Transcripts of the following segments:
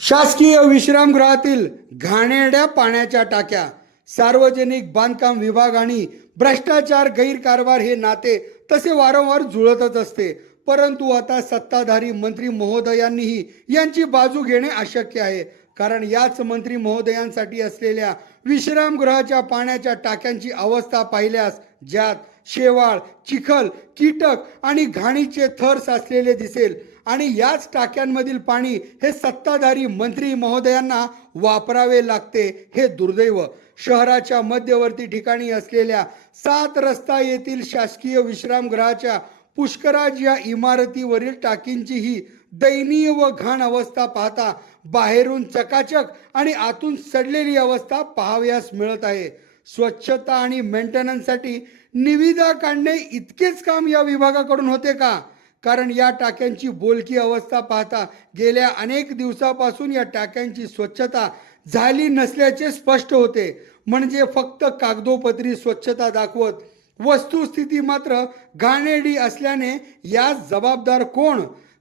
शासकीय विश्रामगृहातील घाणेरड्या पाण्याच्या टाक्या सार्वजनिक बांधकाम विभाग आणि भ्रष्टाचार गैरकारभार हे नाते तसे वारंवार जुळतच असते. परंतु आता सत्ताधारी मंत्री महोदयांनीही यांची बाजू घेणे अशक्य आहे. कारण याच मंत्री महोदयांसाठी असलेल्या विश्रामगृहाच्या पाण्याच्या टाक्यांची अवस्था पाहिल्यास ज्यात शेवाळ चिखल कीटक आणि घाणीचे थर साचलेले दिसेल आणि याच टाक्यांमधील पाणी हे सत्ताधारी मंत्री महोदयांना वापरावे लागते हे दुर्दैव. शहराच्या मध्यवर्ती ठिकाणी असलेल्या सात रस्ता येथील शासकीय विश्रामगृहाच्या पुष्कराज या इमारतीवरील टाकींची ही दयनीय व घाण अवस्था पाहता बाहेरून चकाचक आणि आतून सडलेली अवस्था पाहावयास मिळत आहे. स्वच्छता आणि मेंटेनन्ससाठी निविदा काढणे इतकेच काम या विभागाकडून होते का? कारण या टाक्यांची बोलकी अवस्था पाहता गेल्या अनेक दिवसापासून या टाक्यांची स्वच्छता झाली नसल्याचे स्पष्ट होते. म्हणजे फक्त कागदोपत्री स्वच्छता दाखवत वस्तुस्थिती मात्र घाणेडी असल्याने यास जबाबदार कोण?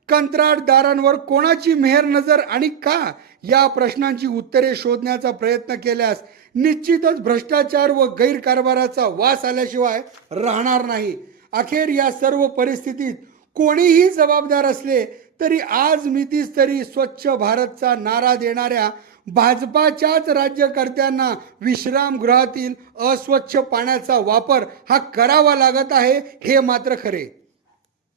कंत्राटदारांवर कोणाची मेहर नजर आणि का? या प्रश्नांची उत्तरे शोधण्याचा प्रयत्न केल्यास निश्चितच भ्रष्टाचार व गैरकारभाराचा वास आल्याशिवाय राहणार नाही. अखेर या सर्व परिस्थितीत कोणीही जबाबदार असले तरी आज मितीस तरी स्वच्छ भारतचा नारा देणाऱ्या भाजपाच्याच राज्यकर्त्यांना विश्रामगृहातील अस्वच्छ पाण्याचा वापर हा करावा लागत आहे हे मात्र खरे.